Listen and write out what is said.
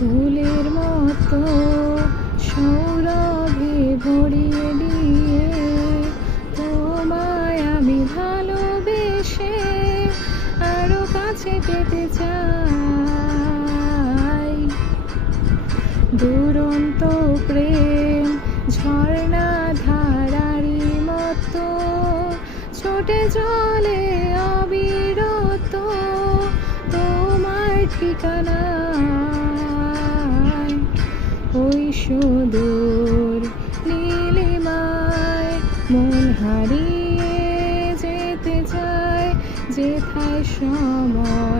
ফুলের মতো সৌরভে ভরিয়ে দিয়ে তোমায় আমি ভালোবেসে আরো কাছে পেতে চাই। দুরন্ত প্রেম ঝর্ণা ধারারি মতো ছোটে চলে অবিরত তোমার ঠিকানায়। ওই সুদূর নীলিমায় মন হারিয়ে যেতে চায়, যেথায় সময়